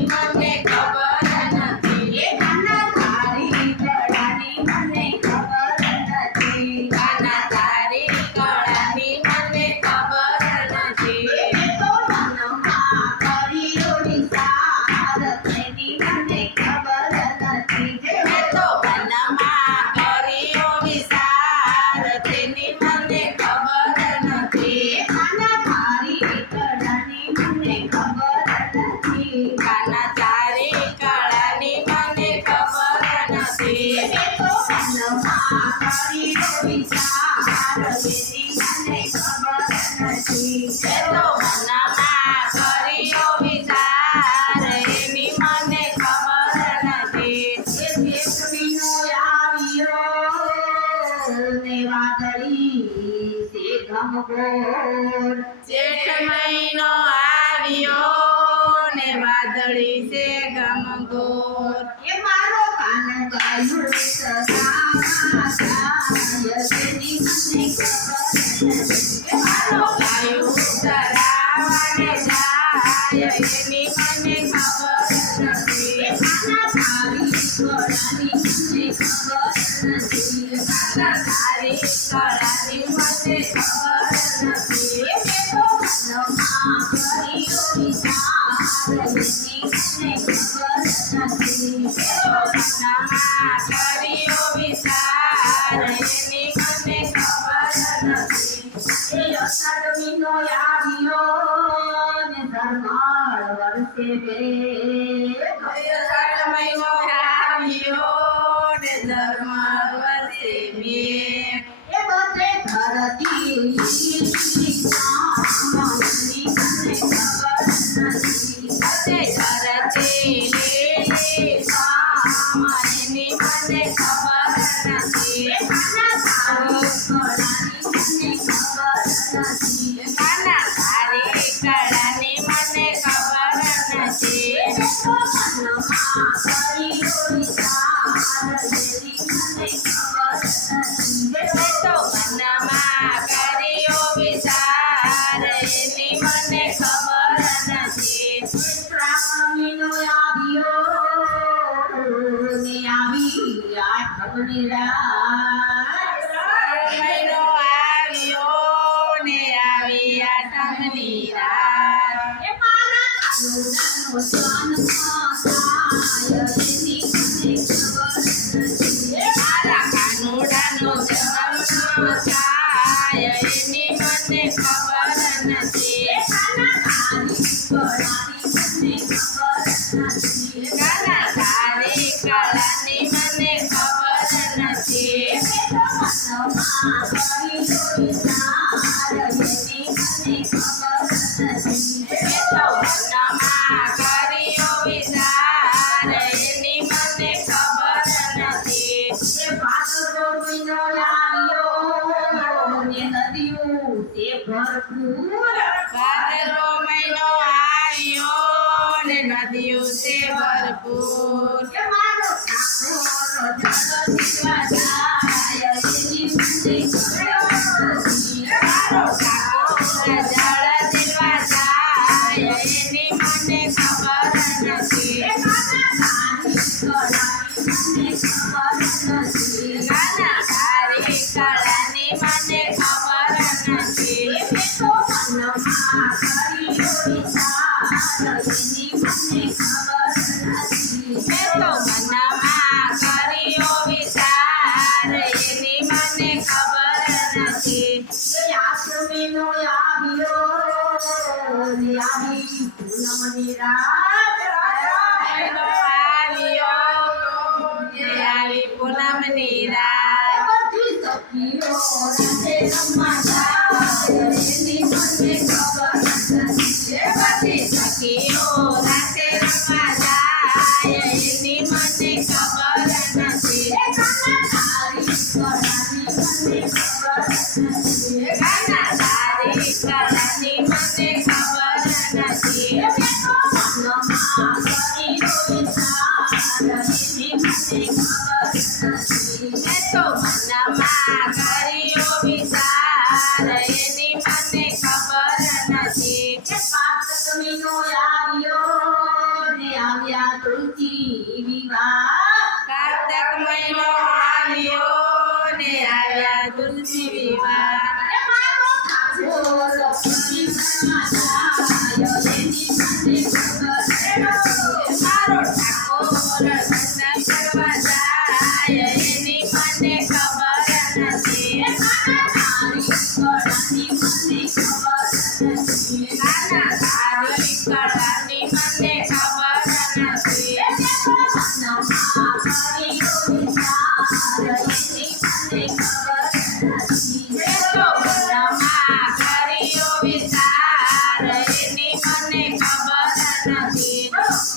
મને ખબર નથી. એ કાના તારી કળાની મને ખબર નથી. કાના તારી કળાની મને ખબર નથી. એ તો મનમાં કર્યો વિચાર તેની મને ખબર નથી. મેં તો મનમાં કર્યો વિચાર તેની મને ખબર નથી. એ કાના તારી કળાની મને ખબર નથી. કાના તારી કળાની મને ખબર નથી. એ તો મનમાં કર્યો વિચાર તેની મને ખબર નથી. એ તો મનમાં કર્યો વિચાર એની મને ખબર નથી. એ દેશ વિનો આવ્યો ને વાદળી સે ગમગોર. જેઠ મહિનો આવ્યો ને વાદળી છે ગમગોર. એ મારો કાનો ગાયું સદામાં ગાય તેની મને ખબર નથી. એ મારો ગાયું ચરાવવાને જાય એની મને ખબર નથી. એ કાના તારી કળાની મને ખબર નથી. કાના તારી કળાની મને ખબર નથી. એ તો મનમાં કર્યો વિચાર તેની મને ખબર નથી. એ તો મનમાં કર્યો વિચાર એની મને ખબર નથી. એ અષાઢ મહિનો આવ્યો ને ધર્માળ વર્ષે બે. અષાઢ મહિનો આવ્યો ને ધર્મ વર્ષે બે. એ બધે ધરતી સામાની મને ખબર નથી. તે ધરતી લીલી સામાની મને ખબર નથી. એ કાના તારી કળાની મને ખબર નથી. કાના તારી કળાની મને ખબર નથી. એ તો મનમાં કર્યો વિચાર તેની મને ખબર નથી. મેં તો મનમાં કર્યો વિચાર એની મને ખબર નથી. શ્રાવણ મહિનો આવ્યો ને આવી આઠમની રાત. મહિનો આવ્યો ને આવી આઠમની રાત. એ મારા કાનુડાનો જન્મ થાય તેની મને ખબર નથી. એ મારા કાનુડાનો જન્મ થાય એની મને ખબર નથી. એ કાના તારી કળાની મને ખબર નથી. કાના તારી કળાની મને ખબર નથી. એ તો મનમાં કર્યો વિચાર તેની મને ખબર નથી. મેં તો મનમાં કર્યો વિચાર એની મને ખબર નથી. એ ભાદરવો મહિનો આવ્યો ને નદીઓ તે ભરપૂર. ભાદરવો મહિનો આવ્યો ને નદીઓ છે ભરપૂર. એ મારો ઠાકોર જળ દીવા જાય એની મને ખબર નથી. મારો ઠાકોર જળ દીવા જાય એની મને ખબર નથી. એ કાના તારી કળાની મને ખબર નથી. કાના તારી કળાની મને ખબર નથી. એ તો મનમાં કર્યો વિચાર એની મને ખબર નથી. મેં તો મનમાં કર્યો વિચાર એની મને ખબર નથી. એ આઠમીનો આવ્યો ને આવી પૂનમની રાત. મહિનો આવ્યો ને આવી પૂનમની રાત. બધી સખીઓ રાતે રમવા જાય એની મને ખબર નથી. એ બધી સખીઓ રાતે રમવા જાય એની મને ખબર નથી. એ કાના તારી કળાની મને ખબર નથી. કાના તારી કળાની મને ખબર નથી. એ તો મનમાં કર્યો વિચાર એની મને ખબર નથી. મેં તો મનમાં કર્યો વિચાર એની મને ખબર નથી. એ પાંચમીનો આવ્યો ને માતા